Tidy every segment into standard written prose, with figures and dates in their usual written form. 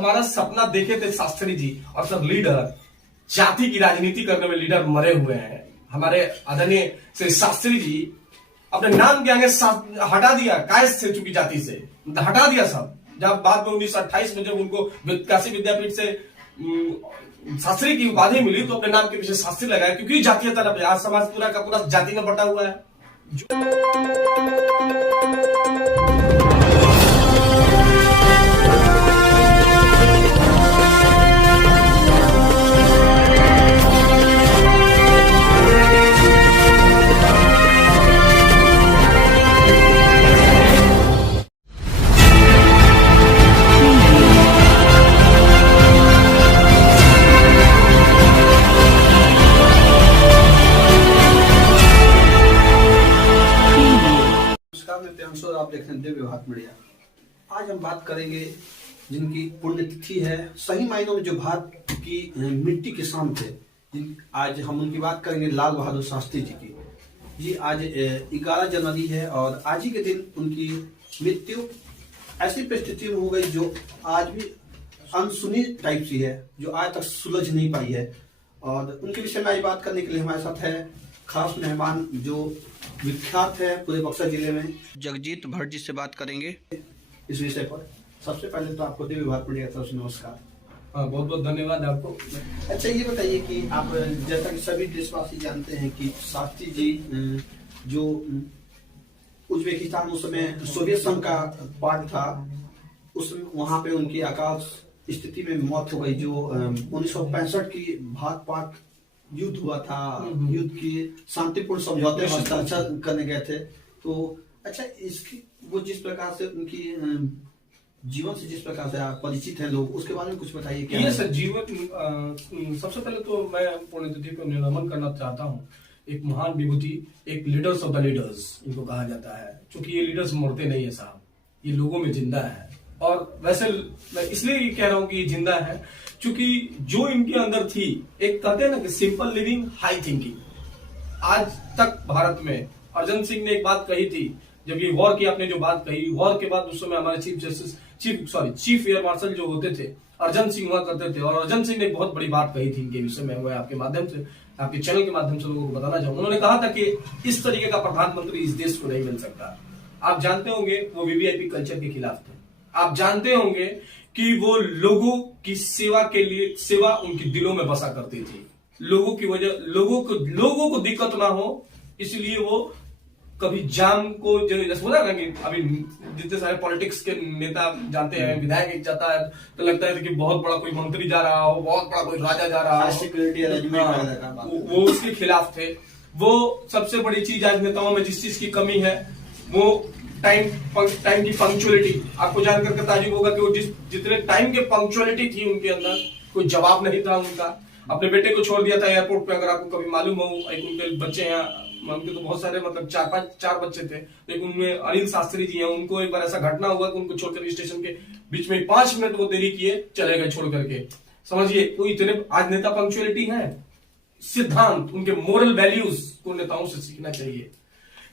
हमारा सपना देखे थे शास्त्री जी, और सर लीडर जाति की राजनीति करने में लीडर मरे हुए हैं। हमारे आदरणीय श्री शास्त्री जी अपने नाम के आगे हटा दिया, कायस्थ से चुकी जाति से हटा दिया सब। जब बाद में 1928 में जब उनको काशी विद्यापीठ से शास्त्री की उपाधि मिली तो अपने नाम के पीछे शास्त्री लगाया, क्योंकि जातीयता न, आज समाज पूरा का पूरा जाति में बटा हुआ है। और आप देख रहे हैं दिव्य भारत मीडिया। आज हम बात करेंगे जिनकी पुण्यतिथि है, सही मायनों में जो भारत की मिट्टी के शान थे। आज हम उनकी बात करेंगे, लाल बहादुर शास्त्री जी की। जी आज 11 जनवरी है और आज ही के दिन उनकी मृत्यु ऐसी परिस्थिति में हो गई जो आज भी अनसुनी टाइप सी है, जो आज तक सुलझ नहीं पाई है। और उनके विषय में आज बात करने के लिए हमारे साथ है खास मेहमान जो विख्यात है पूरे बक्सर जिले में, जगजीत भट्ट जी से बात करेंगे इस विषय पर। सबसे पहले तो आपको दिव्य भारत मीडिया की तरफ से नमस्कार। बहुत बहुत धन्यवाद आपको। अच्छा ये बताइए कि आप, जैसा कि सभी देशवासी जानते हैं कि शास्त्री जी जो उज्बेकिस्तान उस समय सोवियत संघ का पार्ट था, उस वहां पे उनकी अकाल स्थिति में मौत हो गई। जो 1965 की भारत पाक युद्ध हुआ था, युद्ध की शांतिपूर्ण समझौते में हस्ताक्षर करने गए थे। तो अच्छा, इसकी वो जिस प्रकार से उनकी जीवन से जिस प्रकार से आप परिचित हैं लोग, उसके बारे में कुछ बताइए। क्या ये सर जीवन, सबसे पहले तो मैं पुण्यतिथि को नमन करना चाहता हूँ। एक महान विभूति, एक लीडर्स ऑफ द लीडर्स इनको कहा जाता है, क्योंकि ये लीडर्स मरते नहीं है साहब, ये लोगों में जिंदा है। और वैसे मैं इसलिए कह रहा हूँ कि ये जिंदा है क्योंकि जो इनके अंदर थी, एक कहते हैं ना कि सिंपल लिविंग हाई थिंकिंग। आज तक भारत में अर्जन सिंह ने एक बात कही थी, जब ये वॉर की आपने जो बात कही, वॉर के बाद उस समय हमारे चीफ एयर मार्शल जो होते थे अर्जन सिंह हुआ करते थे। और अर्जन सिंह ने एक बहुत बड़ी बात कही थी इनके विषय में, मैं आपके माध्यम से, आपके चैनल के माध्यम से लोगों को बताना चाहूंगा। उन्होंने कहा था कि इस तरीके का प्रधानमंत्री इस देश को नहीं मिल सकता। आप जानते होंगे वो वीवीआईपी कल्चर के खिलाफ थे। आप जानते होंगे कि वो लोगों की सेवा के लिए, सेवा उनके दिलों में बसा करती थी। लोगों की वजह, लोगों को दिक्कत ना हो, इसलिए वो कभी जाम को, जैसे बोला ना कि अभी जितने सारे पॉलिटिक्स के नेता जाते हैं, विधायक एक जाता है तो लगता है कि बहुत बड़ा कोई मंत्री जा रहा हो, बहुत बड़ा कोई राजा जा रहा हो, सिक्योरिटी अरेंजमेंट, वो उसके खिलाफ थे। वो सबसे बड़ी चीज आज नेताओं में जिस चीज की कमी है वो टाइम की पंक्चुअलिटी। आपको जानकर के ताज्जुब होगा कि वो जितने टाइम के पंक्चुअलिटी थी उनके अंदर, कोई जवाब नहीं था उनका। अपने बेटे को छोड़ दिया था एयरपोर्ट पे, अगर आपको कभी मालूम हो। एक उनके बच्चे हैं, उनके तो बहुत सारे, मतलब चार बच्चे थे, लेकिन उनमें अनिल शास्त्री जी हैं। उनको एक बार ऐसा घटना हुआ कि उनको छोड़कर स्टेशन के बीच में 5 मिनट वो देरी किए, चले गए छोड़ करके। समझिए, तो इतने आज नेता पंक्चुअलिटी है। सिद्धांत, उनके मोरल वैल्यूज को नेताओं से सीखना चाहिए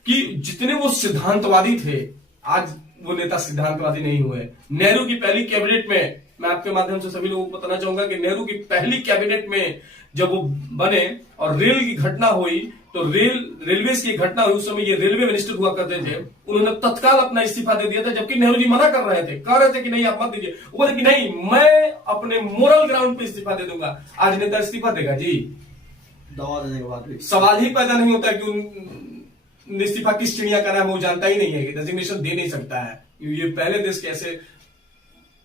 कि जितने वो सिद्धांतवादी थे, आज वो नेता सिद्धांतवादी नहीं हुए। नेहरू की पहली कैबिनेट में, मैं आपके माध्यम से सभी लोगों को बताना चाहूंगा कि नेहरू की पहली कैबिनेट में जब वो बने और रेल की घटना हुई, तो रेलवे की घटना हुई, उस समय ये रेलवे मिनिस्टर हुआ करते थे, उन्होंने तत्काल अपना इस्तीफा दे दिया था, जबकि नेहरू जी मना कर रहे थे, कह रहे थे कि नहीं आप मत दीजिए। वो बोले कि नहीं, मैं अपने मोरल ग्राउंड पे इस्तीफा दे दूंगा। आज नेता इस्तीफा देगा जी, दवा देने के बाद सवाल ही पैदा नहीं होता कि इस्तीफा किस चिड़िया का नाम, वो जानता ही नहीं है कि रेजिग्नेशन दे नहीं सकता है। ये पहले देश के ऐसे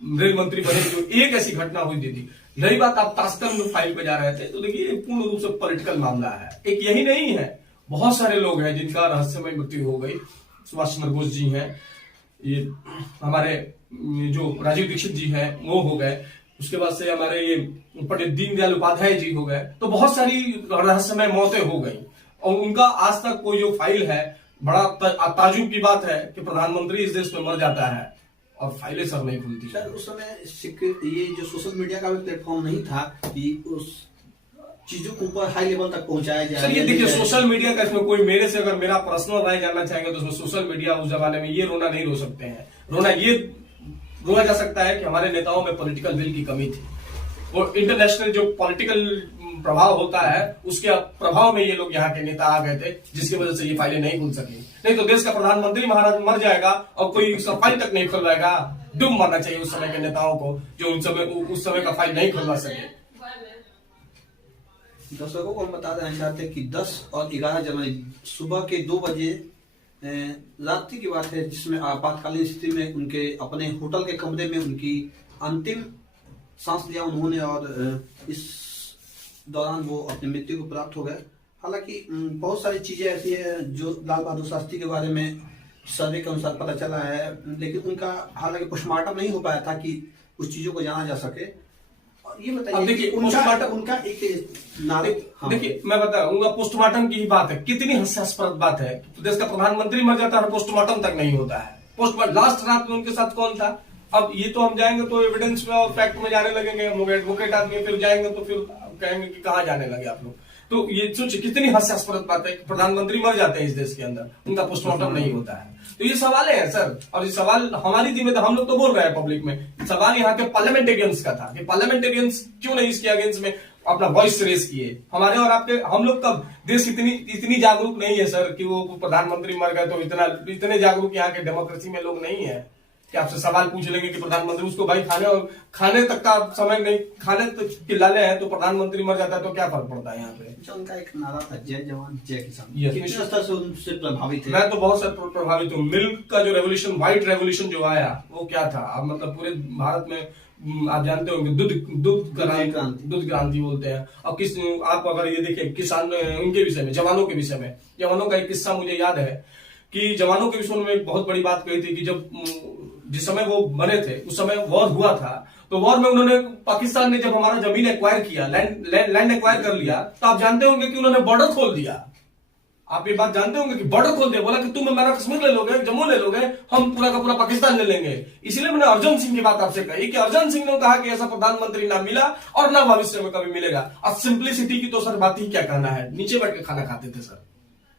रेल मंत्री बने जो एक ऐसी घटना हुई थी। रही बात आप तास्कर में फाइल पे जा रहे थे, तो देखिए पूर्ण रूप से पॉलिटिकल मामला है। एक यही नहीं है, बहुत सारे लोग हैं जिनका रहस्यमय मृत्यु हो गई। सुभाष चंद्र बोस जी हैं, ये हमारे जो राजीव दीक्षित जी हैं वो हो गए, उसके बाद से हमारे ये पंडित दीनदयाल उपाध्याय जी हो गए। तो बहुत सारी रहस्यमय मौतें हो गई और उनका आज तक कोई जो फाइल है, बड़ा ताजुब की बात है कि प्रधानमंत्री इस देश में मर जाता है और फाइलें सर नहीं खुलती। सर उस समय ये जो सोशल मीडिया का भी प्लेटफॉर्म नहीं था कि उस चीजों को ऊपर हाई लेवल तक पहुंचाया जाए। सर ये देखिए, सोशल मीडिया का, इसमें कोई मेरे से अगर मेरा पर्सनल राय जानना चाहेंगे तो उसमें सोशल मीडिया उस जमाने में ये रोना नहीं रो सकते हैं। रोना ये रोया जा सकता है कि हमारे नेताओं में पॉलिटिकल विल की कमी थी। और इंटरनेशनल जो पॉलिटिकल प्रभाव होता है उसके प्रभाव में ये लोग यहाँ के नेता आ गए थे, जिसकी वजह से ये फाइलें नहीं खुल सकी। नहीं तो देश का प्रधानमंत्री महाराज मर जाएगा और कोई उसका फाइल तक नहीं खुलवाएगा। डूब मरना चाहिए उस समय के नेताओं को जो उस समय का फाइल नहीं खुलवा सके। दर्शकों को हम बता देना चाहते हैं कि 10 और 11 जनवरी सुबह के 2 बजे रात्रि की बात है, जिसमें आपातकालीन स्थिति में उनके अपने होटल के कमरे में उनकी अंतिम सांस लिया उन्होंने, और इस दौरान वो अपनी मृत्यु को प्राप्त हो गए। हालांकि बहुत सारी चीजें ऐसी है जो लाल बहादुर शास्त्री के बारे में सर्वे के अनुसार पता चला है, लेकिन उनका हालांकि पोस्टमार्टम नहीं हो पाया था कि उस चीजों को जाना जा सके। और ये बताइए, देखिए उनका एक देखिए मैं बताऊंगा, पोस्टमार्टम की ही बात है, कितनी हास्यास्पद बात है। देश का प्रधानमंत्री मर जाता है, पोस्टमार्टम तक नहीं होता है। पोस्टमार्टम लास्ट रात में उनके साथ कौन था? अब ये तो हम जाएंगे तो एविडेंस में और फैक्ट में जाने लगेंगे, हम लोग एडवोकेट आदमी, फिर जाएंगे तो फिर कहेंगे कि कहाँ जाने लगे आप लोग। तो ये सोचिए कितनी हास्यास्पद बात है कि प्रधानमंत्री मर जाते हैं इस देश के अंदर, उनका पोस्टमार्टम नहीं होता है। तो ये सवाल है सर, और ये सवाल हमारी जिम्मेदारी, हम लोग तो बोल रहे हैं पब्लिक में, सवाल यहाँ के पार्लियामेंटेरियंस का था कि पार्लियामेंटेरियंस क्यों नहीं इसके अगेंस्ट में अपना वॉइस रेस किए। हमारे और आपके, हम लोग कब देश इतनी जागरूक नहीं है सर कि वो प्रधानमंत्री मर गए तो इतने जागरूक यहाँ के डेमोक्रेसी में लोग नहीं है कि आपसे सवाल पूछ लेंगे कि प्रधानमंत्री, उसको भाई खाने तक का समय नहीं, खाने तक के लाले हैं तो प्रधानमंत्री मर जाता है तो क्या फर्क पड़ता है यहाँ पे। उनका एक नारा था, जय जवान जय किसान। कितने स्तर से उनसे प्रभावित है? मैं तो बहुत सारे प्रभावित हूँ। मिल्क का जो रेवोल्यूशन, व्हाइट रेवोल्यूशन जो आया वो क्या था? अब मतलब पूरे भारत में आप जानते होंगे दूध क्रांति बोलते हैं। अब आप अगर ये देखिए किसान उनके विषय में, जवानों के विषय में, जवानों का एक किस्सा मुझे याद है कि जवानों के विषय में बहुत बड़ी बात कही थी कि जब जिस समय वो बने थे उस समय वॉर हुआ था, तो वॉर में उन्होंने, पाकिस्तान ने जब हमारा जमीन एक्वायर किया, लैंड एक्वायर कर लिया, तो आप जानते होंगे कि उन्होंने बॉर्डर खोल दिया। आप ये बात जानते होंगे कि बॉर्डर खोल दिया, बोला कि तुम हमारा कश्मीर ले लोगे, जम्मू ले लोगे, हम पूरा का पूरा पाकिस्तान ले लेंगे। इसलिए मैंने अर्जुन सिंह की बात आपसे कही कि अर्जुन सिंह ने कहा कि ऐसा प्रधानमंत्री ना मिला और ना भविष्य में कभी मिलेगा। और सिंप्लिसिटी की तो सर बात ही क्या कहना है। नीचे बैठ के खाना खाते थे सर,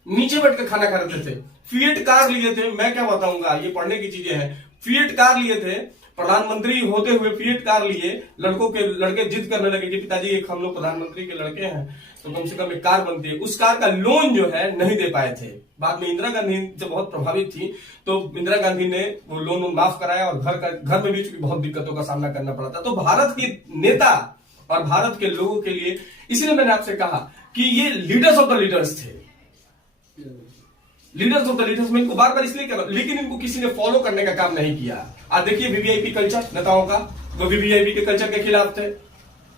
नीचे बैठ के खाना खाते थे, फिएट कार लिए थे। मैं क्या बताऊंगा, ये पढ़ने की चीजें हैं। फिएट कार लिए थे, प्रधानमंत्री होते हुए फिएट कार लिए, लड़के जिद करने लगे कि पिताजी एक हम लोग प्रधानमंत्री के लड़के हैं तो कम से कम एक कार बनती है। उस कार का लोन जो है नहीं दे पाए थे। बाद में इंदिरा गांधी से बहुत प्रभावित थी तो इंदिरा गांधी ने वो लोन माफ कराया और घर में भी बहुत दिक्कतों का सामना करना पड़ा था। तो भारत के नेता और भारत के लोगों के लिए, इसीलिए मैंने आपसे कहा कि ये लीडर्स ऑफ द लीडर्स थे, लीडर्स ऑफ द लीडर्स। में इनको बार बार इसलिए कहा, लेकिन इनको किसी ने फॉलो करने का काम नहीं किया। आज देखिए वीवीआईपी कल्चर नेताओं का, वो वीवीआईपी के कल्चर के खिलाफ थे।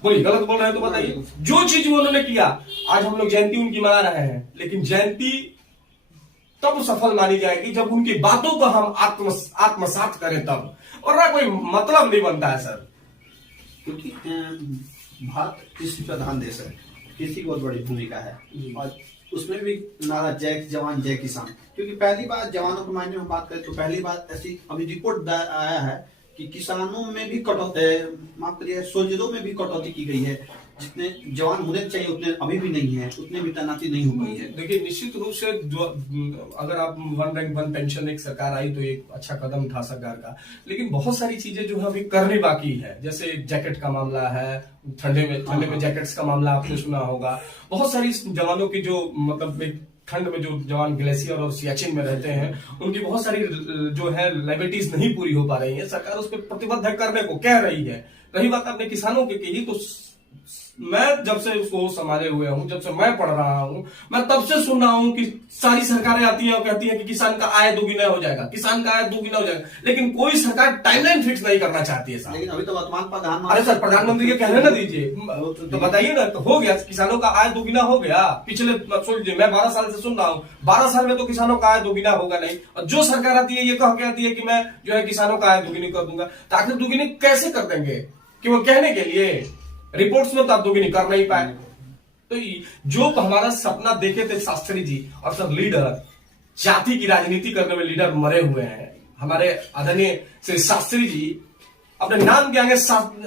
बोलिए गलत बोल रहे हैं तो बताइए। जो चीज उन्होंने किया, आज हम लोग जयंती उनकी मना रहे हैं, लेकिन जयंती तब सफल मानी जाएगी जब उनकी बातों को हम आत्मसात करें तब, और ना कोई मतलब नहीं बनता है सर। क्योंकि भारत कृषि प्रधान देश है, कृषि की बहुत बड़ी भूमिका है, और उसमें भी नारा जय जवान जय किसान। क्योंकि पहली बार जवानों के मायने में बात करें तो पहली बार ऐसी अभी रिपोर्ट आया है कि किसानों में भी कटौती, माफ करिए, सोल्जरों में भी कटौती की गई है। जितने जवान होने चाहिए उतने अभी भी नहीं है, उतने भी तैनाती नहीं हो पाई है। देखिए निश्चित रूप से जो अगर आप वन रैंक वन पेंशन एक सरकार आई तो एक अच्छा कदम था सरकार का, लेकिन बहुत सारी चीजें जो है अभी करनी बाकी है। जैसे जैकेट का मामला है, ठंडे में जैकेट्स का मामला आपने सुना होगा। बहुत सारी जवानों की जो मतलब एक ठंड में जो जवान ग्लेशियर और सियाचिन में रहते हैं, उनकी बहुत सारी जो है लाइबिलिटीज नहीं पूरी हो पा रही है। सरकार उस पर प्रतिबद्ध है, करने को कह रही है। रही बात अपने किसानों की कही, तो मैं जब से उसको संभाले हुए हूं, जब से मैं पढ़ रहा हूं, मैं तब से सुन रहा हूं कि सारी सरकारें आती हैं और कहती हैं कि किसान का आय दोगुना हो जाएगा, किसान का आय दोगुना हो जाएगा, लेकिन कोई सरकार टाइमलाइन फिक्स नहीं करना चाहती है साहब। लेकिन अभी तो वर्तमान प्रधानमंत्री, अरे सर प्रधानमंत्री के कहने ना दीजिए, तो बताइए ना, तो हो गया, किसानों का आय दोगुना हो गया। पिछले सुन लीजिए, मैं 12 साल से सुन रहा हूँ, 12 साल में तो किसानों का आय दोगुना होगा नहीं। और जो सरकार आती है ये कह के आती है कि मैं जो है किसानों का आय दोगुनी कर दूंगा। तो आखिर दोगुनी कैसे कर देंगे? कि वो कहने के लिए, रिपोर्ट्स में तो आप दोगुनी कर नहीं पाए। तो जो हमारा सपना देखे थे शास्त्री जी और सब लीडर, जाति की राजनीति करने में लीडर मरे हुए हैं। हमारे आदरणीय श्री शास्त्री जी अपने नाम के आगे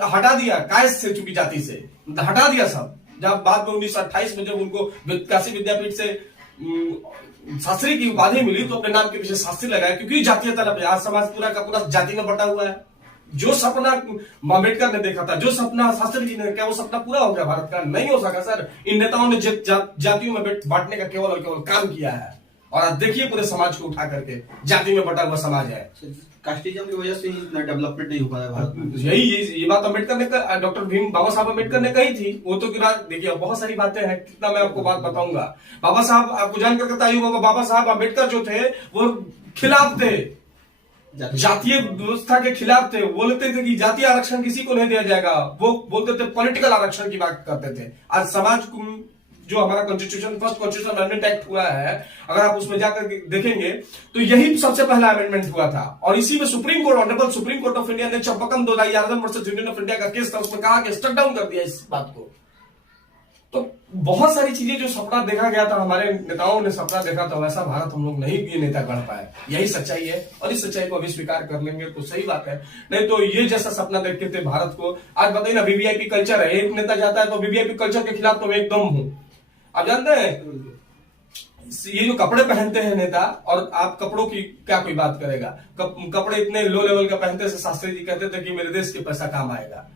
हटा दिया, कायस्थ से चुकी जाति से हटा दिया सब। जब बाद में 1928 में जब उनको काशी विद्यापीठ से शास्त्री की उपाधि मिली तो अपने नाम के पीछे शास्त्री लगाया, क्योंकि जातीयता, आज समाज पूरा का पूरा जाति में बटा हुआ है। जो सपना अम्बेडकर ने देखा था, जो सपना शास्त्री जी ने, क्या वो सपना पूरा हो गया भारत का? नहीं हो सका सर। इन नेताओं ने जातियों में बांटने का केवल और केवल काम किया है। और आज देखिए पूरे समाज को उठा करके जाति में बटा हुआ समाज है। कास्टिज्म की वजह से ही इतना डेवलपमेंट नहीं हो पाया भारत में। ये बात अम्बेडकर ने, डॉक्टर भीम बाबा साहब अम्बेडकर ने कही थी। वो तो देखिए बहुत सारी बातें हैं, कितना मैं आपको बात बताऊंगा। बाबा साहब, आपको जानकर के तायुब होगा, बाबा साहब अम्बेडकर जो थे वो खिलाफ थे, जातीय व्यवस्था के खिलाफ थे। बोलते थे कि जातीय आरक्षण किसी को नहीं दिया जाएगा। वो बोलते थे पॉलिटिकल आरक्षण की बात करते थे। आज समाज को जो हमारा constitution, first constitution amendment act हुआ है, अगर आप उसमें जाकर देखेंगे तो यही सबसे पहला अमेंडमेंट हुआ था। और इसी में supreme court, honourable supreme court of India ने Champakam 2011 versus union of India का केस था, उसमें कहा कि स्टक डाउन कर दिया इस बात को। तो बहुत सारी चीजें जो सपना देखा गया था, हमारे नेताओं ने सपना देखा था, वैसा भारत हम लोग नहीं ये नेता गढ़ पाए। यही सच्चाई है और इस सच्चाई को अभी स्वीकार कर लेंगे तो सही बात है। नहीं तो ये जैसा सपना देखते थे भारत को, आज बताइए ना, वीवीआईपी कल्चर है। एक नेता जाता है तो वीवीआईपी कल्चर के खिलाफ तो मैं एकदम हूं। आप जानते हैं ये जो कपड़े पहनते हैं नेता, और आप कपड़ों की क्या कोई बात करेगा? कपड़े इतने लो लेवल का पहनते थे, शास्त्री जी कहते थे कि मेरे देश के पैसा काम आएगा।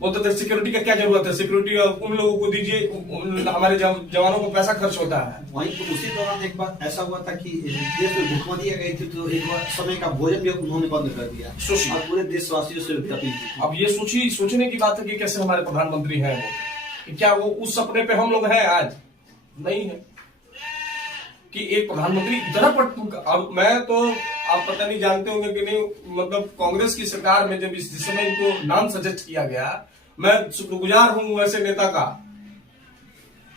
बोलते थे सिक्योरिटी का क्या जरूरत है, सिक्योरिटी उन लोगों को दीजिए, हमारे जवानों को पैसा खर्च होता है। वहीं तो उसी दौरान एक बार ऐसा हुआ था कि देश में भूखमरी आ गई थी, तो एक बार समय का भोजन भी उन्होंने बंद कर दिया और पूरे देशवासियों से अपील की। अब ये सोचने की बात है कि कैसे हमारे प्रधानमंत्री हैं वो, क्या वो उस सपने पे हम लोग हैं? आज नहीं है कि एक प्रधानमंत्री इतना और मैं तो, आप पता नहीं जानते होंगे कि नहीं, मतलब कांग्रेस की सरकार में जब जिस समय इनको नाम सजेस्ट किया गया, मैं शुक्रगुजार हूं ऐसे नेता का,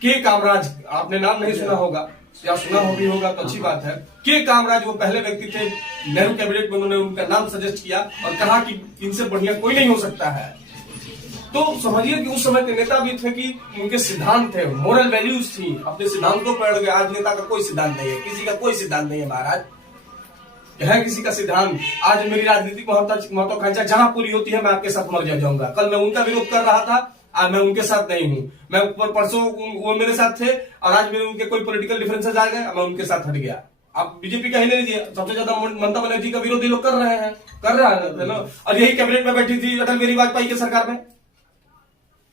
के कामराज। आपने नाम नहीं सुना होगा या सुना हो भी होगा तो अच्छी बात है। के कामराज वो पहले व्यक्ति थे नेहरू कैबिनेट में, उन्होंने उनका नाम सजेस्ट किया और कहा कि इनसे बढ़िया कोई नहीं हो सकता है। तो समझिए कि उस समय के नेता भी थे कि उनके सिद्धांत थे, मोरल वैल्यूज थी, अपने सिद्धांतों पर अड़ गए। आज नेता का कोई सिद्धांत नहीं है, किसी का कोई सिद्धांत नहीं है महाराज। है किसी का सिद्धांत? आज मेरी राजनीतिक महत्वाकांक्षा जहां पूरी होती है मैं आपके साथ मर जाऊंगा। कल मैं उनका विरोध कर रहा था, आज मैं उनके साथ नहीं हूं। मैं परसों वो मेरे साथ थे और आज मेरे उनके कोई पॉलिटिकल डिफरेंसेस आ गए, मैं उनके साथ हट गया। आप बीजेपी का ही ले लीजिए, सबसे ज्यादा ममता बनर्जी का विरोध ये लोग कर रहे हैं, कर रहा है ना। और यही कैबिनेट में बैठी थी अटल बिहारी वाजपेयी की सरकार में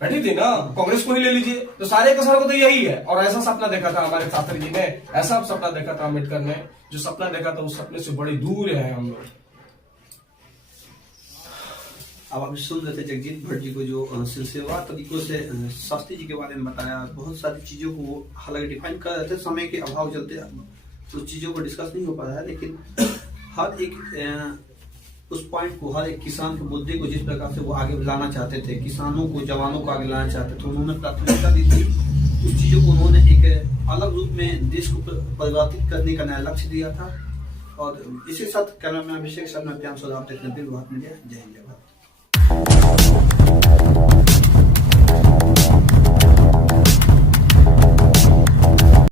बैठी थी ना, कांग्रेस को ही ले लीजिए। तो सारे का सारा तो यही है। और ऐसा सपना देखा था हमारे शास्त्री जी ने, ऐसा सपना देखा था अम्बेडकर ने। जो सपना देखा था उस सपने से बड़े दूर है हम लोग। अब आप सुन रहे थे जगजीत भट्ट जी को, जो सिलसिलेवार तरीकों से शास्त्री जी के बारे में बताया। बहुत सारी चीजों को हालांकि डिफाइन कर रहे थे, समय के अभाव चलते उस चीजों को डिस्कस नहीं हो पा रहा है, लेकिन हर एक उस पॉइंट को, हर एक किसान के मुद्दे को जिस प्रकार से वो आगे लाना चाहते थे, किसानों को, जवानों को आगे लाना चाहते थे, उन्होंने प्राथमिकता दी थी। उस चीजों को उन्होंने एक अलग रूप में देश को परिवर्तित करने का नया लक्ष्य दिया था। और इसी साथ कैमरामैन अभिषेक साहब, मैं प्याम सौदा, आप देखते हैं विभाग मीडिया। जय हिंद, जय भारत।